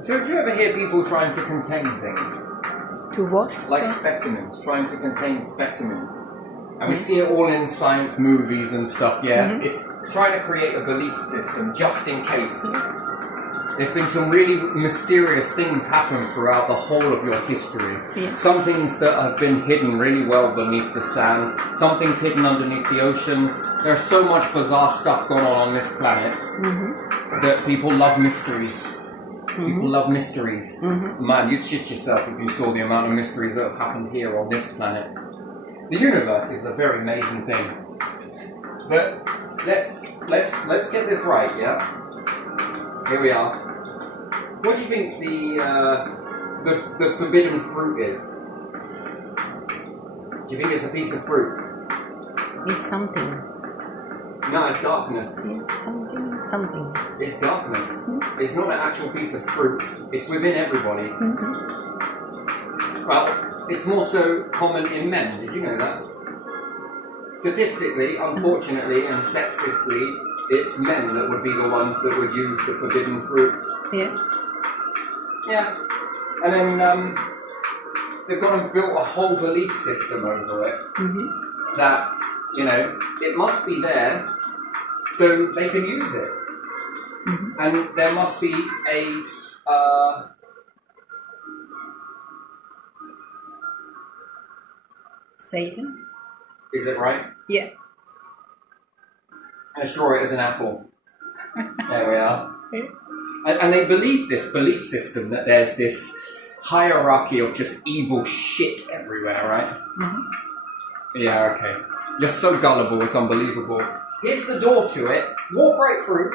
So do you ever hear people trying to contain things? To what? Like specimens, trying to contain specimens. And we see it all in science movies and stuff, yeah? Mm-hmm. It's trying to create a belief system just in case. There's been some really mysterious things happen throughout the whole of your history. Yeah. Some things that have been hidden really well beneath the sands. Some things hidden underneath the oceans. There's so much bizarre stuff going on this planet that people love mysteries. People love mysteries. Man, you'd shit yourself if you saw the amount of mysteries that have happened here on this planet. The universe is a very amazing thing. But let's get this right, yeah? Here we are. What do you think the forbidden fruit is? Do you think it's a piece of fruit? It's something. No, it's darkness. It's something. It's darkness. It's not an actual piece of fruit. It's within everybody. Well, it's more so common in men. Did you know that? Statistically, unfortunately, and sexistly, it's men that would be the ones that would use the forbidden fruit. Yeah. Yeah. And then they've gone and built a whole belief system over it that, you know, it must be there so they can use it. And there must be a Satan? Is it right? Yeah. Let's draw it as an apple. There we are. Yeah. And they believe this belief system that there's this hierarchy of just evil shit everywhere, right? Yeah, okay. You're so gullible, it's unbelievable. Here's the door to it. Walk right through.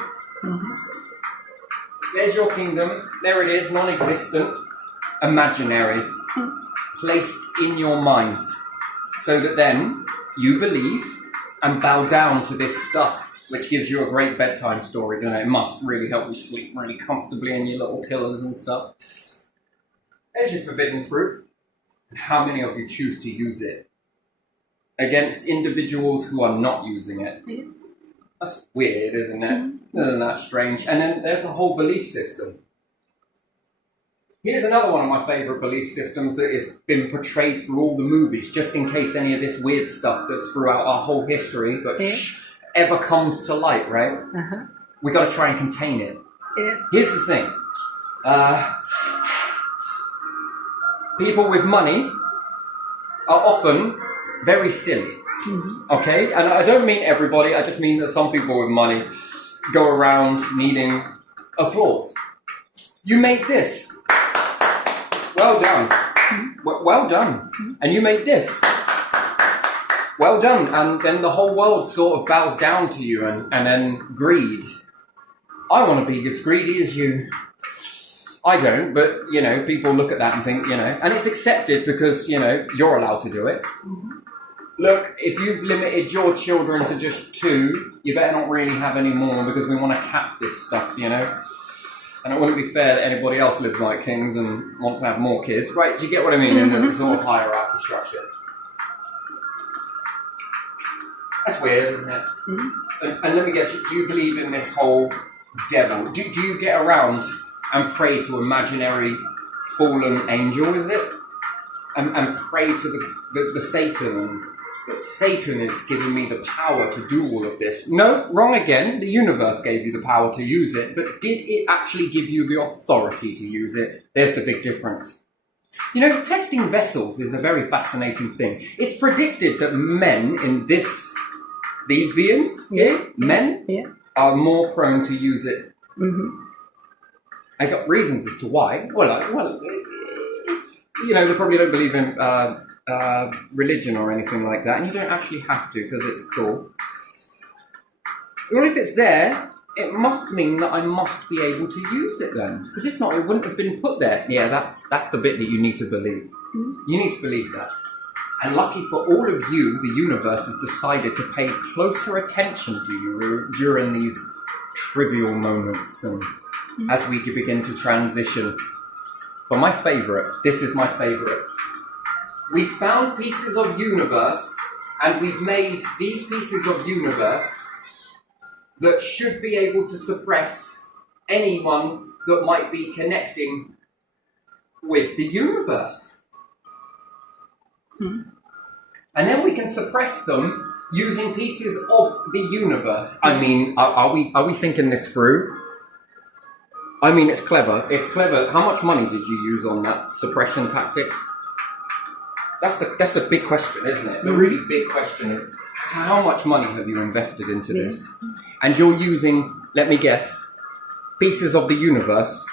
There's your kingdom. There it is, non-existent, imaginary, placed in your minds. So that then you believe and bow down to this stuff, which gives you a great bedtime story, doesn't it? It must really help you sleep really comfortably in your little pillows and stuff. There's your forbidden fruit. And how many of you choose to use it against individuals who are not using it? That's weird, isn't it? Isn't that strange? And then there's a whole belief system. Here's another one of my favourite belief systems that has been portrayed through all the movies, just in case any of this weird stuff that's throughout our whole history, but ever comes to light, right? We got to try and contain it. Here's the thing. People with money are often very silly. Okay? And I don't mean everybody, I just mean that some people with money go around needing applause. You made this. Well done. Well done. And you made this. Well done. And then the whole world sort of bows down to you and then greed. I want to be as greedy as you. I don't, but, you know, people look at that and think, you know, and it's accepted because, you know, you're allowed to do it. Look, if you've limited your children to just 2, you better not really have any more because we want to cap this stuff, you know. And it wouldn't be fair that anybody else lives like kings and wants to have more kids. Right, do you get what I mean? In the sort of hierarchy structure. That's weird, isn't it? And let me guess, do you believe in this whole devil? Do you get around and pray to imaginary fallen angel, is it? And pray to the Satan, and that Satan is giving me the power to do all of this. No, wrong again. The universe gave you the power to use it, but did it actually give you the authority to use it? There's the big difference. You know, testing vessels is a very fascinating thing. It's predicted that men in these beings, men, are more prone to use it. I got reasons as to why. Well, you know, they probably don't believe in religion or anything like that, and you don't actually have to because it's cool. Well, if it's there, it must mean that I must be able to use it then, because if not, it wouldn't have been put there. Yeah, that's the bit that you need to believe. You need to believe that. And lucky for all of you, the universe has decided to pay closer attention to you during these trivial moments and as we begin to transition. But my favourite, this is my favourite. We found pieces of universe, and we've made these pieces of universe that should be able to suppress anyone that might be connecting with the universe. And then we can suppress them using pieces of the universe. I mean, are we thinking this through? I mean, it's clever. It's clever. How much money did you use on that suppression tactics? That's a big question, isn't it? The really big question is, how much money have you invested into this? And you're using, let me guess, pieces of the universe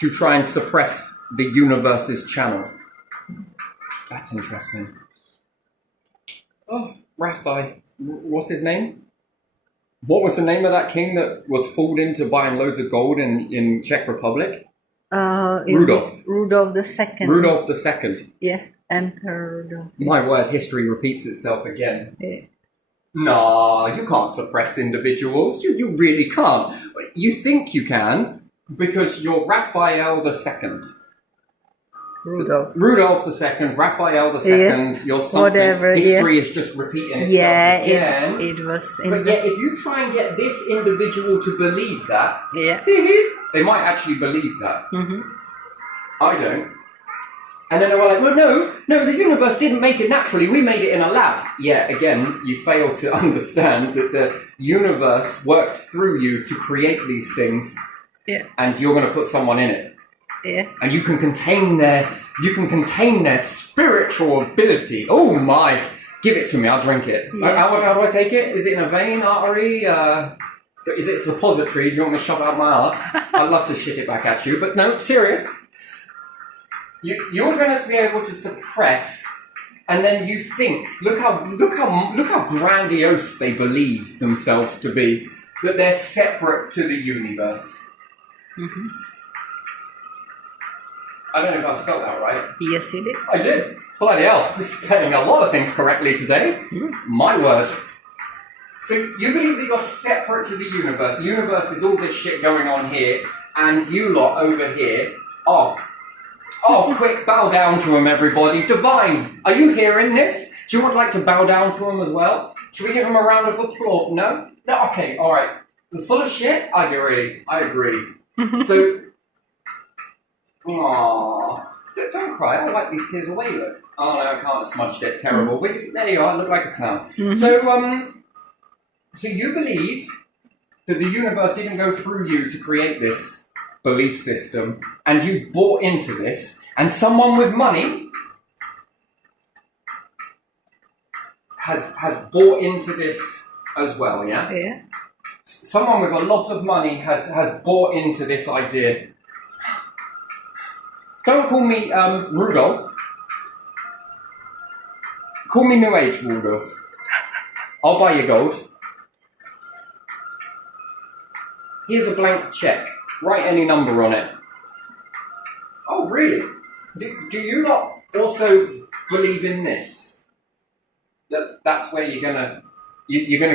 to try and suppress the universe's channel. That's interesting. Oh, Raphael. What's his name? What was the name of that king that was fooled into buying loads of gold in Czech Republic? Rudolf. Rudolf II. Rudolf II. Yeah, Emperor Rudolf. My word, history repeats itself again. Yeah. Nah, you can't suppress individuals. You really can't. You think you can because you're Raphael II. Rudolf II, Raphael II, you're something. Whatever, history is just repeating itself again. It was. But yet, if you try and get this individual to believe that, they might actually believe that. I don't. And then they were like, well, no, the universe didn't make it naturally. We made it in a lab. Yeah, again, you fail to understand that the universe worked through you to create these things. Yeah. And you're going to put someone in it. Yeah. And you can contain their spiritual ability. Oh my, give it to me, I'll drink it. Yeah. How do I take it? Is it in a vein, artery? Is it a suppository? Do you want me to shove it out my ass? I'd love to shit it back at you, but no, serious. You're going to be able to suppress, and then you think, look how grandiose they believe themselves to be, that they're separate to the universe. I don't know if I spelled that right. Yes, you did. I did. Bloody hell, I'm spelling a lot of things correctly today. My word. So you believe that you're separate to the universe. The universe is all this shit going on here, and you lot over here are... Oh, quick, bow down to him, everybody. Divine, are you hearing this? Do you like to bow down to him as well? Should we give him a round of applause? No? No? Okay, all right. Full of shit? I agree. So... Aww. Don't cry, I'll wipe these tears away, look. Oh no, I can't, I smudged it, terrible. But there you are, I look like a clown. So you believe that the universe didn't go through you to create this belief system, and you've bought into this, and someone with money has bought into this as well, yeah? Yeah. Someone with a lot of money has bought into this idea. Don't call me Rudolph. Call me New Age Rudolph. I'll buy you gold. Here's a blank check. Write any number on it. Oh, really? Do you not also believe in this? That's where you're gonna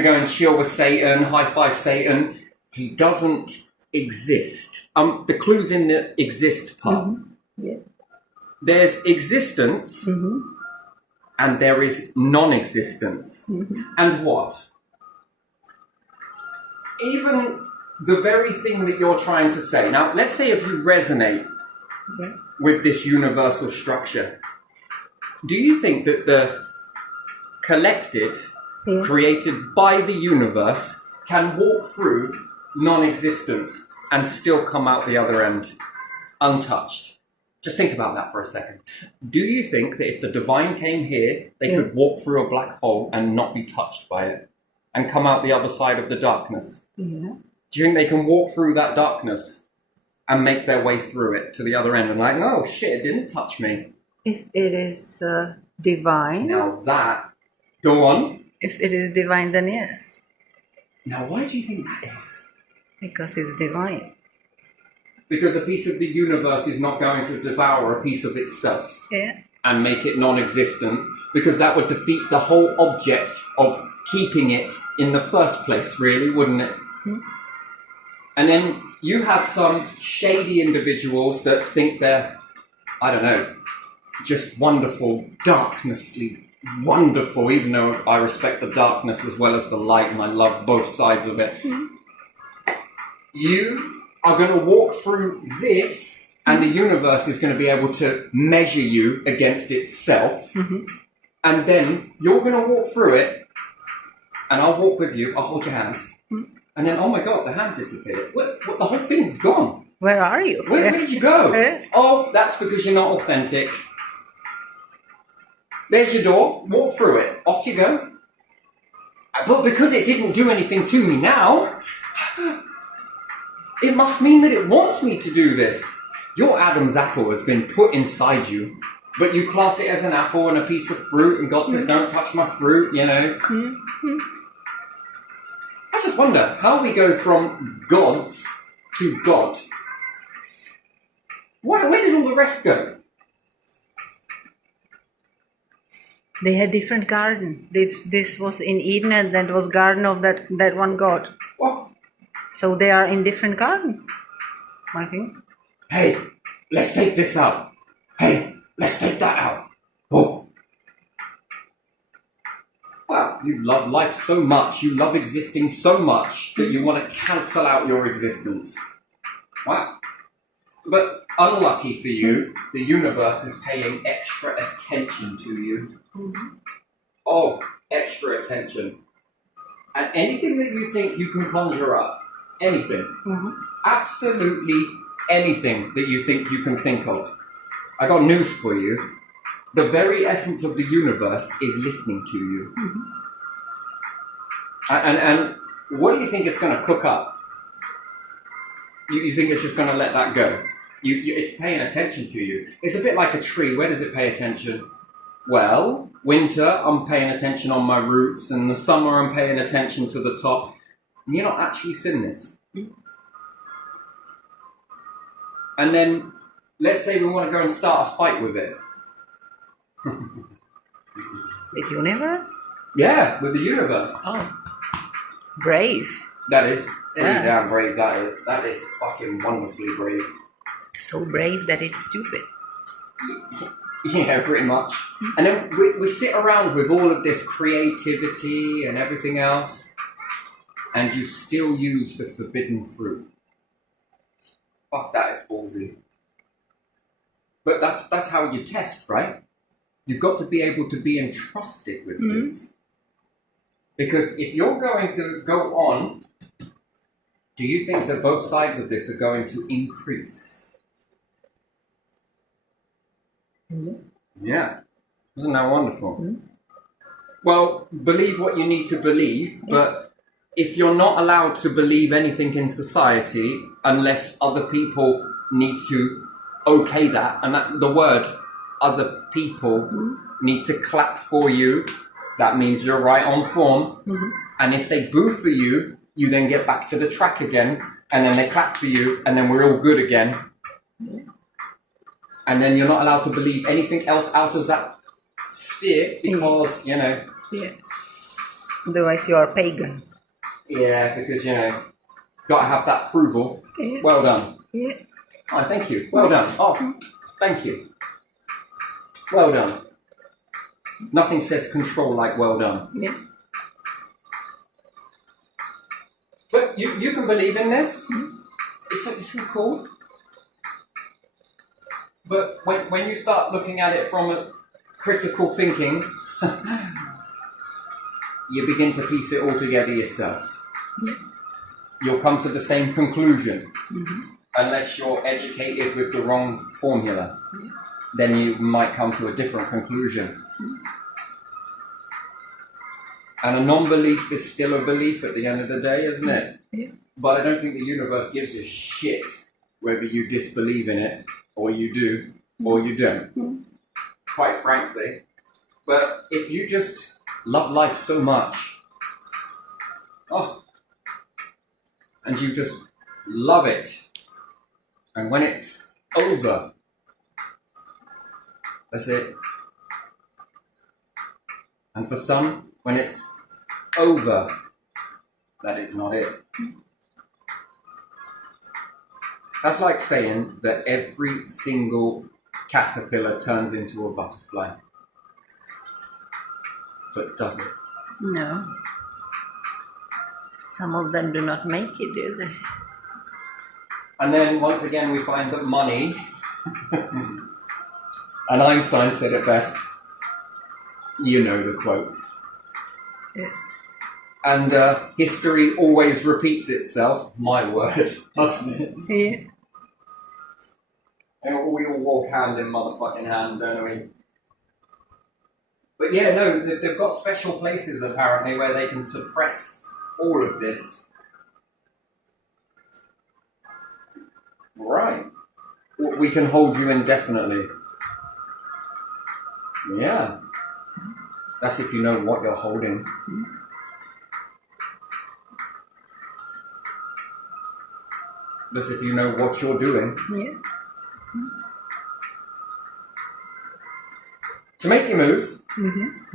go and chill with Satan, high five Satan. He doesn't exist. The clue's in the exist part. Yeah. There's existence and there is non-existence. And what? Even the very thing that you're trying to say. Now, let's say if you resonate with this universal structure, do you think that the collected, created by the universe, can walk through non-existence and still come out the other end untouched? Just think about that for a second. Do you think that if the divine came here, they could walk through a black hole and not be touched by it and come out the other side of the darkness? Yeah. Do you think they can walk through that darkness and make their way through it to the other end and like, oh shit, it didn't touch me? If it is divine. Now that, go on. If it is divine, then yes. Now why do you think that is? Because it's divine. Because a piece of the universe is not going to devour a piece of itself and make it non-existent, because that would defeat the whole object of keeping it in the first place, really, wouldn't it? And then you have some shady individuals that think they're, I don't know, just wonderful, darknessly wonderful, even though I respect the darkness as well as the light and I love both sides of it. You are going to walk through this, and the universe is going to be able to measure you against itself. And then you're going to walk through it, and I'll walk with you. I'll hold your hand. And then, oh my God, the hand disappeared. What, the whole thing's gone. Where are you? Where did you go? Eh? Oh, that's because you're not authentic. There's your door. Walk through it. Off you go. But because it didn't do anything to me now, it must mean that it wants me to do this. Your Adam's apple has been put inside you, but you class it as an apple and a piece of fruit, and God said, don't touch my fruit, you know. I just wonder how we go from gods to God. Where did all the rest go? They had different garden. This was in Eden, and that was garden of that one God. What? So they are in different garden, I think. Hey, let's take this out. Hey, let's take that out. Oh. Wow, you love life so much, you love existing so much that you want to cancel out your existence. Wow. But unlucky for you, the universe is paying extra attention to you. Oh, extra attention. And anything that you think you can conjure up, anything, absolutely anything that you think you can think of, I got news for you. The very essence of the universe is listening to you. And what do you think it's going to cook up? You think it's just going to let that go? It's paying attention to you. It's a bit like a tree. Where does it pay attention? Well, winter, I'm paying attention on my roots, and the summer, I'm paying attention to the top. You're not actually seeing this. And then, let's say we want to go and start a fight with it. With universe? Yeah, with the universe. Oh, brave. That is pretty Yeah. damn brave. That is fucking wonderfully brave. So brave that it's stupid. Yeah, pretty much. And then we sit around with all of this creativity and everything else, and you still use the forbidden fruit. Fuck, that is ballsy. But that's how you test, right? You've got to be able to be entrusted with this. Because if you're going to go on, do you think that both sides of this are going to increase? Yeah. Isn't that wonderful? Well, believe what you need to believe, but if you're not allowed to believe anything in society unless other people need to okay that, and that, the word other people need to clap for you, that means you're right on form. And if they boo for you, you then get back to the track again, and then they clap for you, and then we're all good again. And then you're not allowed to believe anything else out of that sphere because, you know... Yeah. Otherwise you are pagan. Yeah, because, you know, got to have that approval. Yeah. Well done. Yeah. Oh, thank you. Well done. Oh, thank you. Well done. Nothing says control like well done. Yeah. But you can believe in this. It's so cool. But when you start looking at it from a critical thinking, you begin to piece it all together yourself. Yeah. You'll come to the same conclusion. Unless you're educated with the wrong formula. Then you might come to a different conclusion. And a non-belief is still a belief at the end of the day, isn't it? Yeah. But I don't think the universe gives a shit whether you disbelieve in it, or you do, or you don't. Quite frankly. But if you just love life so much, and you just love it, and when it's over, that's it. And for some, when it's over, that is not it. That's like saying that every single caterpillar turns into a butterfly. But does it? No. Some of them do not make it, do they? And then once again we find that money, and Einstein said it best, you know the quote. Yeah. And history always repeats itself, my word, doesn't it? Yeah. And we all walk hand in motherfucking hand, don't we? But yeah, no, they've got special places apparently where they can suppress all of this. Right. We can hold you indefinitely. Yeah. That's if you know what you're holding. That's if you know what you're doing. Yeah. To make your move,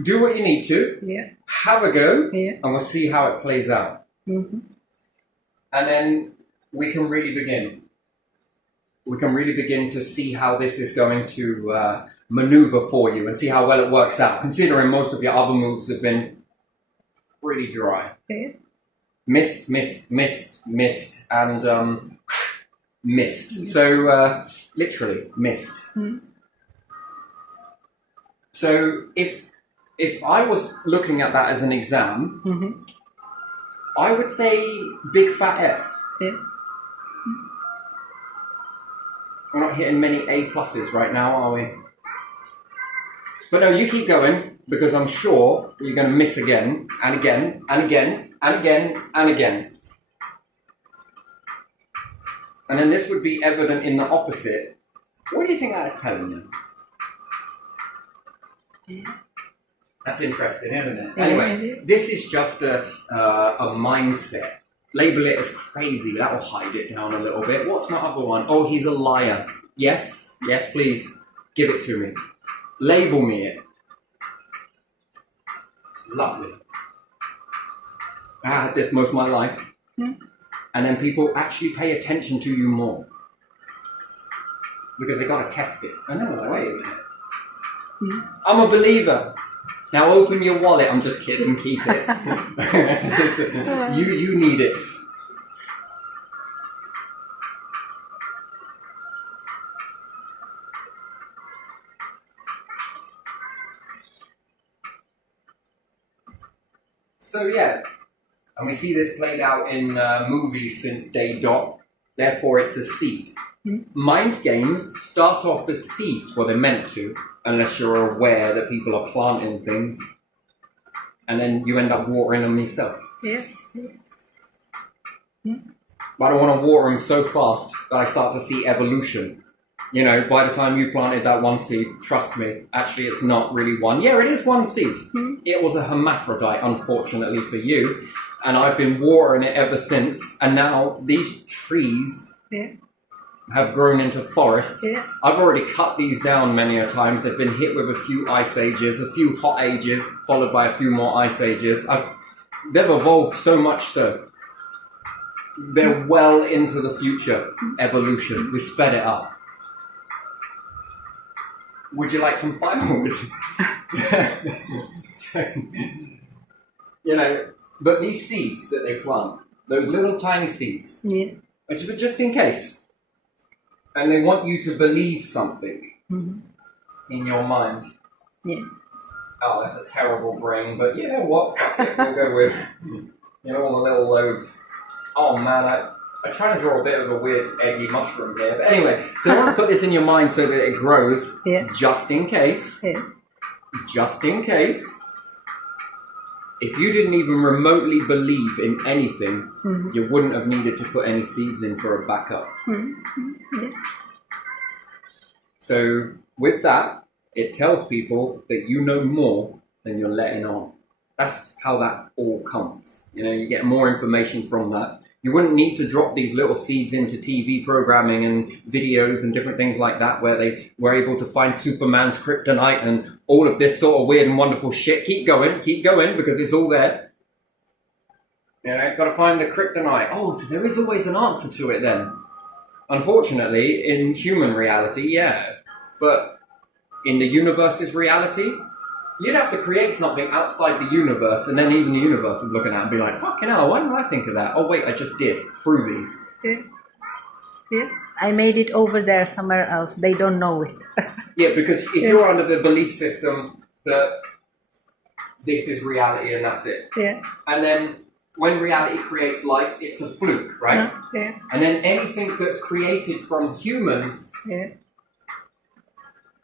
do what you need to, Yeah. have a go, Yeah. and we'll see how it plays out. Mm-hmm. And then we can really begin. We can really begin to see how this is going to maneuver for you and see how well it works out, considering most of your other moves have been pretty dry. Yeah. Missed, and missed. Yes. So, literally, missed. Mm. So, if I was looking at that as an exam, I would say big fat F. Yeah. We're not hitting many A pluses right now, are we? But no, you keep going, because I'm sure you're going to miss again, and again, and again, and again, and again. And then this would be evident in the opposite. What do you think that is telling you? Yeah. That's interesting, isn't it? Yeah, Anyway, it is. this is just a mindset. Label it as crazy. That will hide it down a little bit. What's my other one? Oh, he's a liar. Yes, yes, please. Give it to me. Label me it. It's lovely. I had this most of my life. And then people actually pay attention to you more. Because they got to test it. And then they're like, wait a minute. I'm a believer. Now open your wallet. I'm just kidding. Keep it. You need it. So yeah, and we see this played out in movies since day dot. Therefore, it's a seed. Mind games start off as seeds, well, they're meant to, unless you're aware that people are planting things, and then you end up watering them yourself. Yes. But I don't want to water them so fast that I start to see evolution. You know, by the time you planted that one seed, trust me, actually it's not really one. Yeah, it is one seed. It was a hermaphrodite, unfortunately for you. And I've been watering it ever since. And now these trees have grown into forests. I've already cut these down many a times. They've been hit with a few ice ages, a few hot ages, followed by a few more ice ages. They've evolved so much so. They're well into the future evolution. We sped it up. Would you like some firewood? You know, but these seeds that they plant, those little tiny seeds, are just in case. And they want you to believe something in your mind. Yeah. Oh, that's a terrible brain, but you know what? Fuck it, we'll go with, you know, all the little lobes. Oh man, I'm trying to draw a bit of a weird eggy mushroom here. But anyway, so you want to put this in your mind so that it grows, just in case. Just in case. If you didn't even remotely believe in anything, you wouldn't have needed to put any seeds in for a backup. So with that, it tells people that you know more than you're letting on. That's how that all comes. You know, you get more information from that. You wouldn't need to drop these little seeds into TV programming and videos and different things like that where they were able to find Superman's kryptonite and all of this sort of weird and wonderful shit. Keep going, because it's all there. You know, got to find the kryptonite. Oh, so there is always an answer to it then. Unfortunately, in human reality, yeah. But in the universe's reality, you'd have to create something outside the universe, and then even the universe would look at that and be like, fucking hell, why didn't I think of that? Oh wait, I just did, through these. Yeah. I made it over there somewhere else. They don't know it. Yeah, because if you're under the belief system that this is reality and that's it, Yeah. and then when reality creates life, it's a fluke, right? Yeah. And then anything that's created from humans Yeah.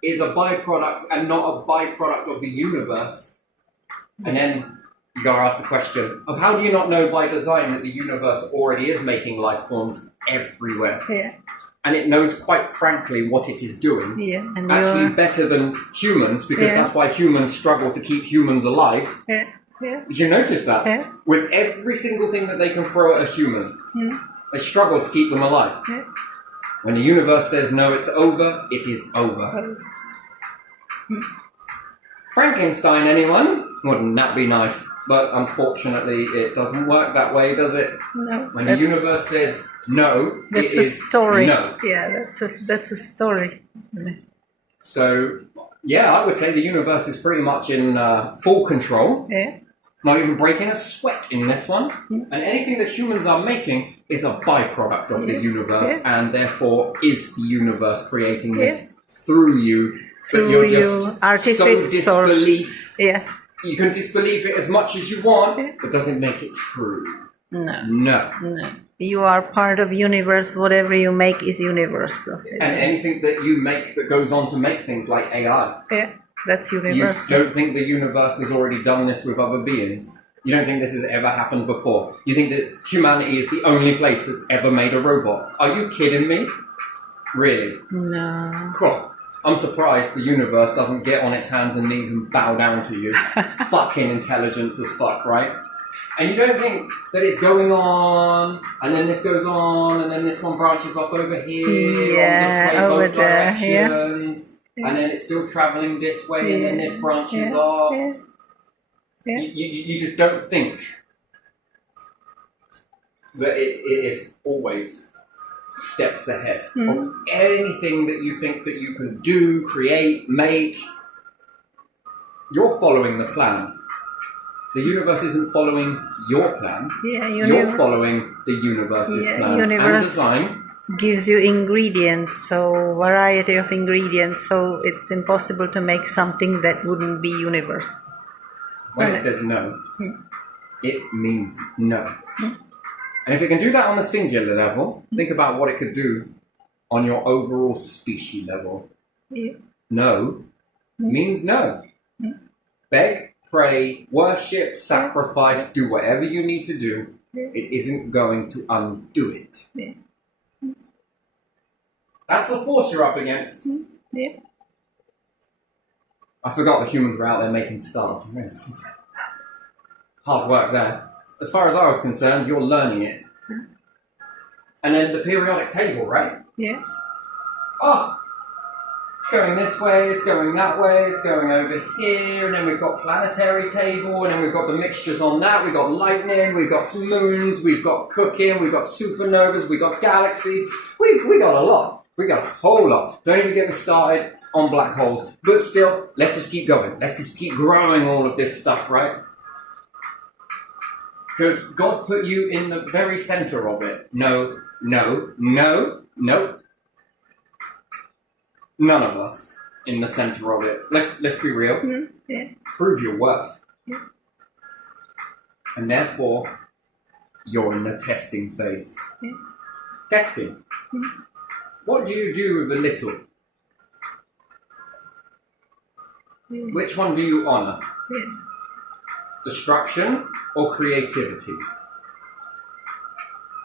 is a byproduct and not a byproduct of the universe. And then you gotta ask the question of how do you not know by design that the universe already is making life forms everywhere? Yeah. And it knows quite frankly what it is doing. Yeah. And Actually better than humans, because Yeah. that's why humans struggle to keep humans alive. Yeah. Yeah. Did you notice that? Yeah. With every single thing that they can throw at a human, they struggle to keep them alive. Yeah. When the universe says no, it's over, it is over. Frankenstein, anyone? Wouldn't that be nice? But unfortunately, it doesn't work that way, does it? No. When the universe says no, That's it a is story. no. Yeah, that's a story. So, yeah, I would say the universe is pretty much in full control. Yeah. Not even breaking a sweat in this one. And anything that humans are making is a byproduct of the universe, and therefore is the universe creating this through you. Through but you're you, just so artificial disbelief. Yeah. You can disbelieve it as much as you want, but doesn't make it true. No. No. No. You are part of universe. Whatever you make is universal. And anything that you make that goes on to make things like AI. Yeah. That's You universal. don't think the universe has already done this with other beings? You don't think this has ever happened before? You think that humanity is the only place that's ever made a robot? Are you kidding me? Really? No. Cool. I'm surprised the universe doesn't get on its hands and knees and bow down to you. Fucking intelligence as fuck, right? And you don't think that it's going on, and then this goes on, and then this one branches off over here, Yeah, on this way, over both there, yeah. directions, and then it's still travelling this way, and then this branches Yeah. off. Yeah. Yeah. You just don't think that it is always steps ahead of anything that you think that you can do, create, make. You're following the plan. The universe isn't following your plan. Yeah. You're following the universe's plan and Universe design. gives you ingredients, so variety of ingredients. So it's impossible to make something that wouldn't be universe. When it says no, it means no. And if it can do that on a singular level, think about what it could do on your overall species level. Yeah. No means no. Beg, pray, worship, sacrifice, do whatever you need to do. It isn't going to undo it. Yeah. That's the force you're up against. Yeah. I forgot the humans were out there making stars. Hard work there. As far as I was concerned, you're learning it. And then the periodic table, right? Yeah. Oh, it's going this way, it's going that way, it's going over here, and then we've got planetary table, and then we've got the mixtures on that, we've got lightning, we've got moons, we've got cooking, we've got supernovas, we've got galaxies. We got a lot. We got a whole lot. Don't even get me started on black holes. But still, let's just keep going. Let's just keep growing all of this stuff, right? Because God put you in the very center of it. No, no, no, no. None of us in the center of it. Let's be real. Yeah. Prove your worth. Yeah. And therefore, you're in the testing phase. Yeah. Testing. What do you do with a little? Yeah. Which one do you honor? Yeah. Destruction or creativity?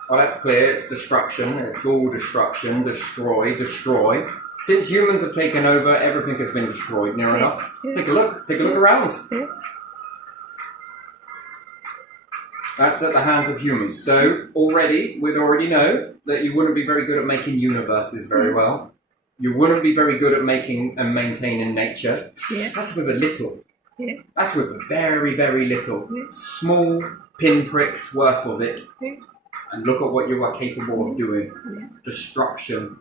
Well, that's clear. It's destruction. It's all destruction. Destroy, destroy. Since humans have taken over, everything has been destroyed near enough. Yeah. Take a look. Take a look around. Yeah. That's at the hands of humans. So we'd already know that you wouldn't be very good at making universes very well. You wouldn't be very good at making and maintaining nature. Yeah. That's with a little. Yeah. That's with a very, very little. Yeah. Small pinpricks worth of it. Yeah. And look at what you are capable of doing. Yeah. Destruction.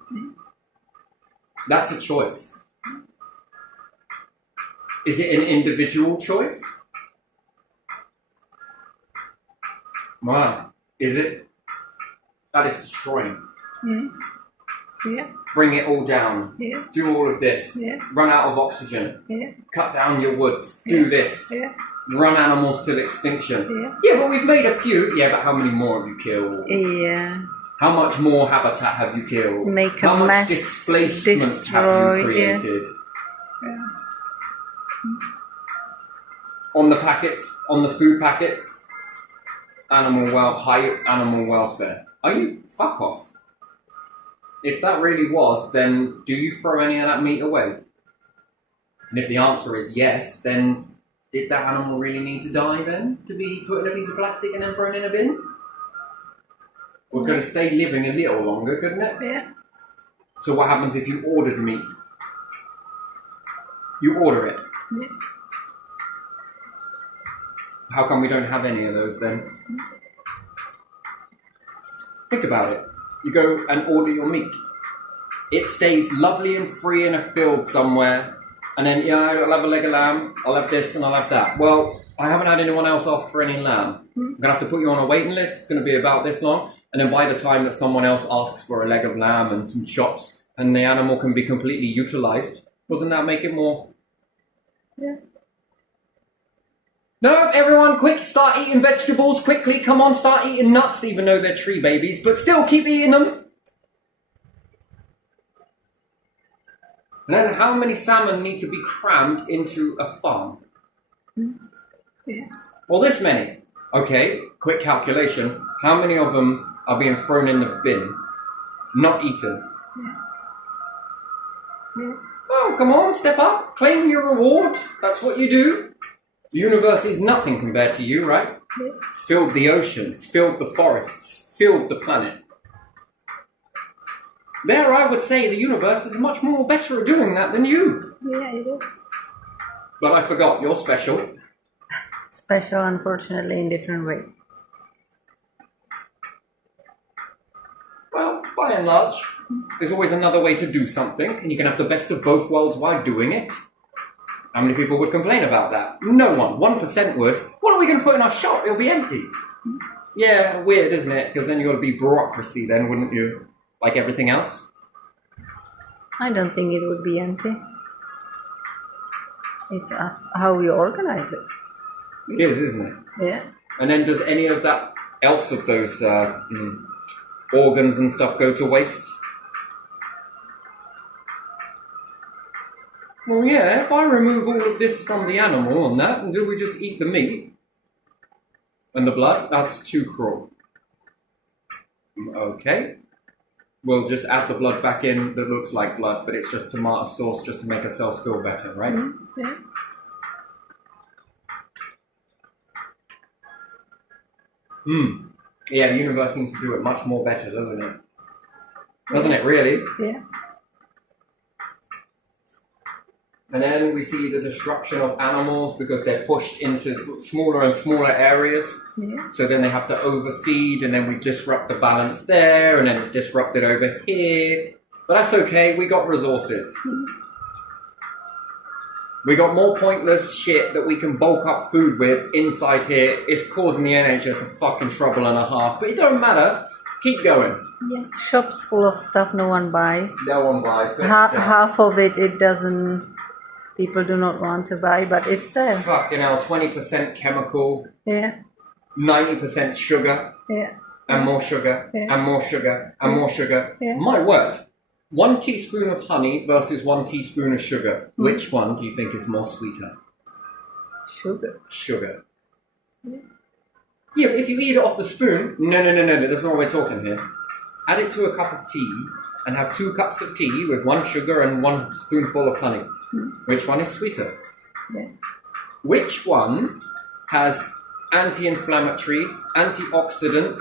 That's a choice. Is it an individual choice? Wow. Is it? That is destroying. Yeah. Bring it all down. Yeah. Do all of this. Yeah. Run out of oxygen. Yeah. Cut down your woods. Do this. Yeah. Run animals to extinction. Yeah. Yeah, but we've made a few. Yeah, but how many more have you killed? Yeah. How much more habitat have you killed? Make how a much mass displacement have destroy, you created? Yeah. On the packets, on the food packets, high animal welfare. Are you? Fuck off. If that really was, then do you throw any of that meat away? And if the answer is yes, then did that animal really need to die then to be put in a piece of plastic and then thrown in a bin? Or could it stay living a little longer, couldn't it? Yeah. So what happens if you ordered meat? You order it. Yeah. How come we don't have any of those then? Think about it. You go and order your meat. It stays lovely and free in a field somewhere. And then, yeah, I'll have a leg of lamb, I'll have this and I'll have that. Well, I haven't had anyone else ask for any lamb. I'm going to have to put you on a waiting list. It's going to be about this long. And then by the time that someone else asks for a leg of lamb and some chops and the animal can be completely utilized, doesn't that make it more? Yeah. No, everyone, quick, start eating vegetables quickly. Come on, start eating nuts, even though they're tree babies, but still keep eating them. And then how many salmon need to be crammed into a farm? Yeah. Well, this many. Okay, quick calculation. How many of them are being thrown in the bin? Not eaten. Yeah. Yeah. Oh, come on, step up. Claim your reward. That's what you do. The universe is nothing compared to you, right? Yeah. Filled the oceans, filled the forests, filled the planet. There, I would say the universe is much more better at doing that than you. Yeah, it is. But I forgot, you're special. Special, unfortunately, in different way. Well, by and large, there's always another way to do something, and you can have the best of both worlds while doing it. How many people would complain about that? No one. 1% would. What are we going to put in our shop? It'll be empty. Yeah, weird, isn't it? Because then you've got to be bureaucracy then, wouldn't you? Like everything else? I don't think it would be empty. It's how you organize it. It is, isn't it? Yeah. And then does any of that else of those organs and stuff go to waste? Well, yeah, if I remove all of this from the animal and that, and do we just eat the meat and the blood? That's too cruel. Okay. We'll just add the blood back in that looks like blood, but it's just tomato sauce just to make ourselves feel better, right? Mm-hmm. Yeah. Yeah, the universe seems to do it much more better, doesn't it? Doesn't it, really? Yeah. And then we see the destruction of animals because they're pushed into smaller and smaller areas. Yeah. So then they have to overfeed, and then we disrupt the balance there, and then it's disrupted over here. But that's okay, we got resources. We got more pointless shit that we can bulk up food with inside here. It's causing the NHS a fucking trouble and a half, but it don't matter. Keep going. Yeah. Shops full of stuff no one buys. No one buys. But Half of it doesn't. People do not want to buy, but it's there. Fucking hell, 20% chemical, Yeah. 90% sugar, Yeah. and more sugar, Yeah. and more sugar, and more sugar. Yeah. My word. 1 teaspoon of honey versus 1 teaspoon of sugar. Which one do you think is more sweeter? Sugar. Sugar. Yeah. Yeah, but if you eat it off the spoon, no, that's not what we're talking here. Add it to a cup of tea and have 2 cups of tea with 1 sugar and 1 spoonful of honey. Which one is sweeter? Yeah. Which one has anti-inflammatory, antioxidants?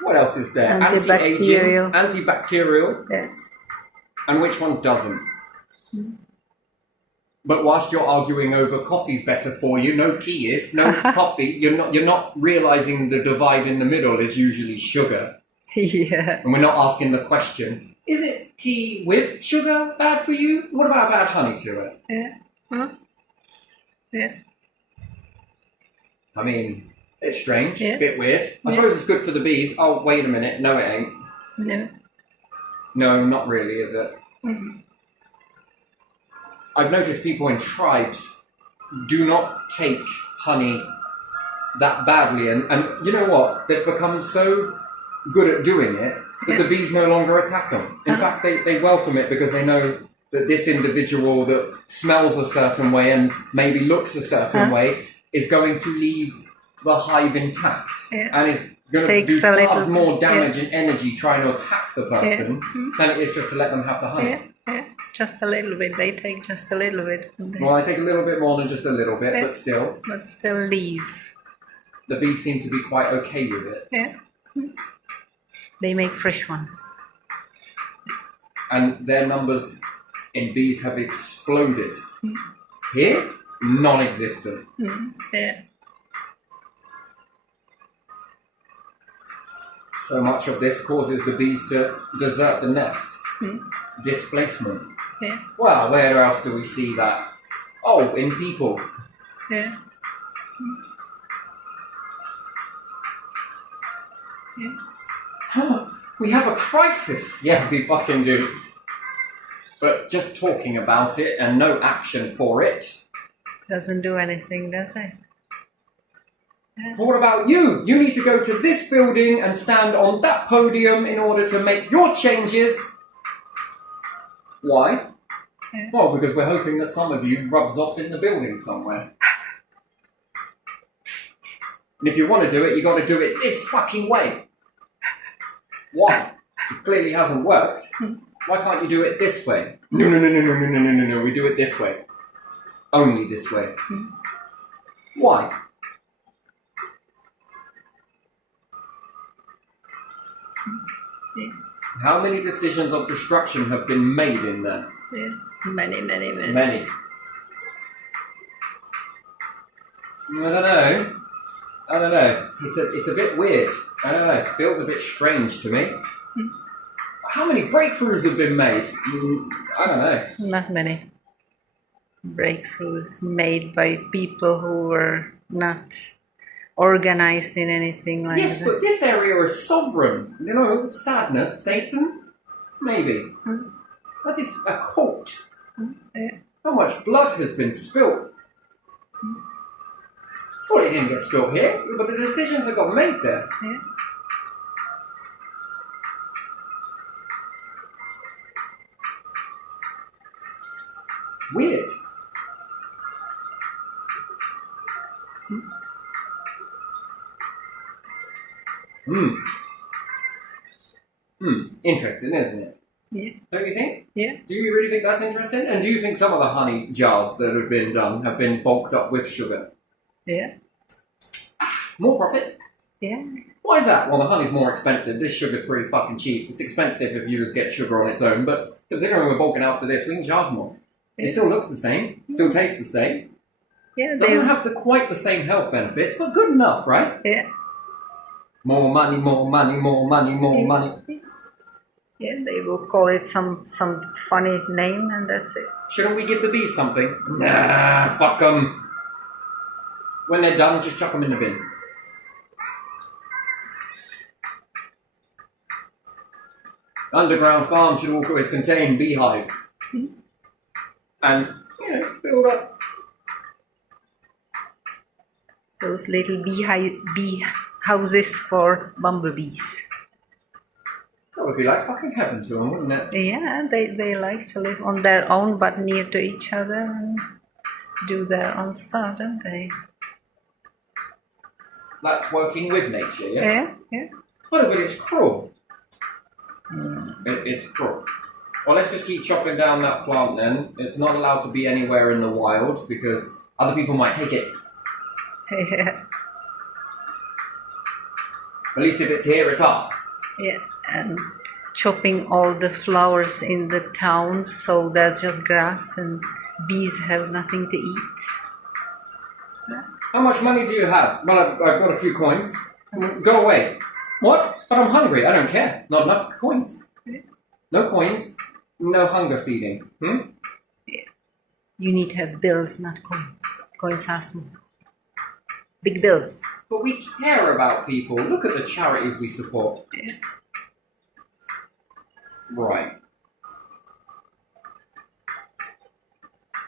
What else is there? Antibacterial. Anti-aging, antibacterial. Yeah. And which one doesn't? But whilst you're arguing over coffee's better for you, no tea is, no coffee, you're not realizing the divide in the middle is usually sugar. Yeah. And we're not asking the question, is it tea with sugar bad for you? What about if I add honey to it? Yeah. Huh? Yeah. I mean, it's strange, Yeah. a bit weird. I suppose it's good for the bees. Oh, wait a minute, no it ain't. No. No, not really, is it? I've noticed people in tribes do not take honey that badly, and you know what? They've become so good at doing it that the bees no longer attack them. In fact, they welcome it because they know that this individual that smells a certain way and maybe looks a certain way is going to leave the hive intact and is going to do far more damage and energy trying to attack the person than it is just to let them have the honey. Just a little bit. They take just a little bit. Well, I take a little bit more than just a little bit, but still. But still leave. The bees seem to be quite okay with it. Yeah. They make fresh one. And their numbers in bees have exploded. Here, non-existent. Yeah. So much of this causes the bees to desert the nest. Displacement. Yeah. Well, where else do we see that? Oh, in people. Yeah. Yeah. We have a crisis. Yeah, we fucking do. But just talking about it and no action for it doesn't do anything, does it? Yeah. What about you? You need to go to this building and stand on that podium in order to make your changes. Why? Yeah. Well, because we're hoping that some of you rubs off in the building somewhere. And if you want to do it, you got to do it this fucking way. Why? It clearly hasn't worked. Why can't you do it this way? No. We do it this way. Only this way. Why? Yeah. How many decisions of destruction have been made in there? Yeah. Many. Many. I don't know. It's a bit weird. I don't know. It feels a bit strange to me. How many breakthroughs have been made? I don't know. Not many. Breakthroughs made by people who were not organized in anything like that. Yes, but this area is sovereign. You know, sadness, Satan? Maybe. That is a cult. Yeah. How much blood has been spilt? Well, it didn't get spilt here, but the decisions that got made there. Yeah. Weird. Interesting, isn't it? Yeah. Don't you think? Yeah. Do you really think that's interesting? And do you think some of the honey jars that have been done have been bulked up with sugar? Yeah. More profit? Yeah. Why is that? Well, the honey's more expensive. This sugar's pretty fucking cheap. It's expensive if you just get sugar on its own, but considering we're bulking out to this, we can charge more. Yeah. It still looks the same, still tastes the same. Yeah. Doesn't have quite the same health benefits, but good enough, right? Yeah. More money. Yeah, they will call it some funny name and that's it. Shouldn't we give the bees something? Nah, fuck them. When they're done, just chuck them in the bin. Underground farms should always contain beehives. And, build up. Those little bee houses for bumblebees. That would be like fucking heaven to them, wouldn't it? Yeah, they like to live on their own but near to each other and do their own stuff, don't they? That's working with nature, yes? Yeah. Well, but it's cruel. It's cruel. Well, let's just keep chopping down that plant then. It's not allowed to be anywhere in the wild because other people might take it. Yeah. At least if it's here, it's ours. Yeah, and chopping all the flowers in the towns so there's just grass and bees have nothing to eat. How much money do you have? Well, I've got a few coins. Go away. What? But I'm hungry. I don't care. Not enough coins. No coins, no hunger feeding. Yeah. You need to have bills, not coins. Coins are small. Big bills. But we care about people. Look at the charities we support. Yeah. Right.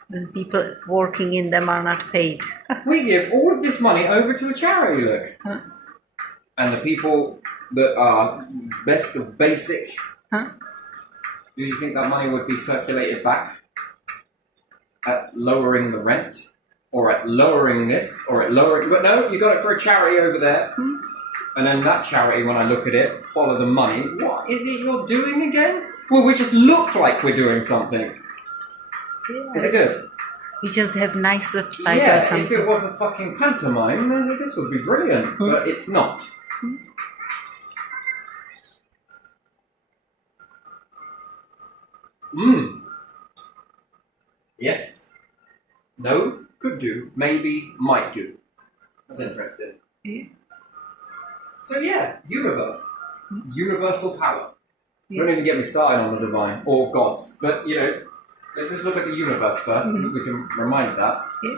And people working in them are not paid. We give all of this money over to a charity, look. Huh? And the people that are best of basic, Huh? do you think that money would be circulated back at lowering the rent? Or at lowering this? Or at lowering... But no, you got it for a charity over there. Hmm? And then that charity, when I look at it, follow the money. What is it you're doing again? Well, we just look like we're doing something. Yeah. Is it good? We just have nice website Yeah, or something. if it was a fucking pantomime, then this would be brilliant. Hmm? But it's not. Yes. No. Could do. Maybe. Might do. That's interesting. Yeah. So yeah, universe. Universal power. Yeah. Don't even get me started on the divine or gods. But, you know, let's just look at the universe first. Mhm. We can remind of that. Yeah.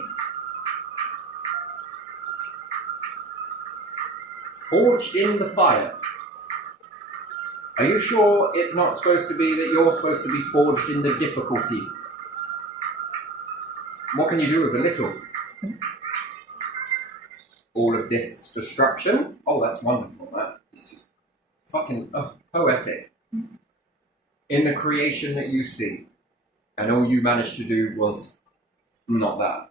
Forged in the fire. Are you sure it's not supposed to be that you're supposed to be forged in the difficulty? What can you do with a little? All of this destruction? Oh, that's wonderful. It's just fucking poetic. In the creation that you see. And all you managed to do was not that.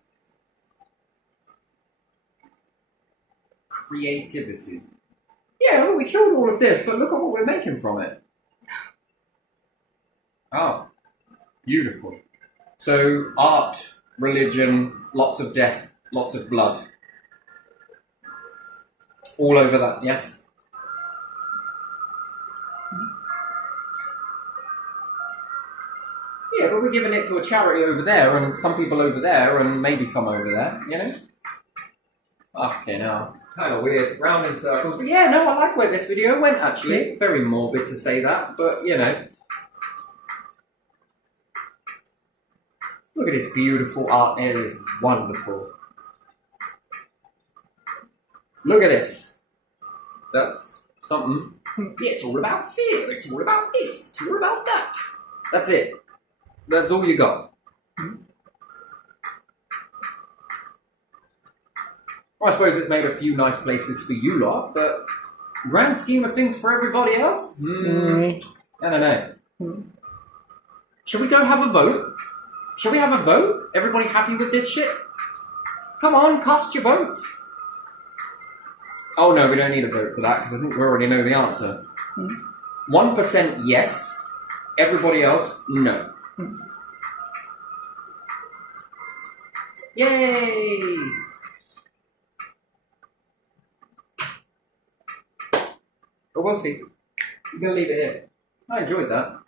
Creativity. Yeah, well, we killed all of this, but look at what we're making from it. Oh, beautiful. So, art, religion, lots of death, lots of blood. All over that, yes? Yeah, but we're giving it to a charity over there, and some people over there, and maybe some over there, you know? Okay, now, kind of weird, round in circles. But yeah, no, I like where this video went, actually. Very morbid to say that, but, you know. Look at this beautiful art. It is wonderful. Look at this. That's something. Yeah, it's all about fear. It's all about this. It's all about that. That's it. That's all you got. I suppose it's made a few nice places for you lot, but grand scheme of things for everybody else? I don't know. Shall we go have a vote? Shall we have a vote? Everybody happy with this shit? Come on, cast your votes. Oh no, we don't need a vote for that because I think we already know the answer. 1% yes, everybody else no. Yay! But we'll see. We're going to leave it here. I enjoyed that.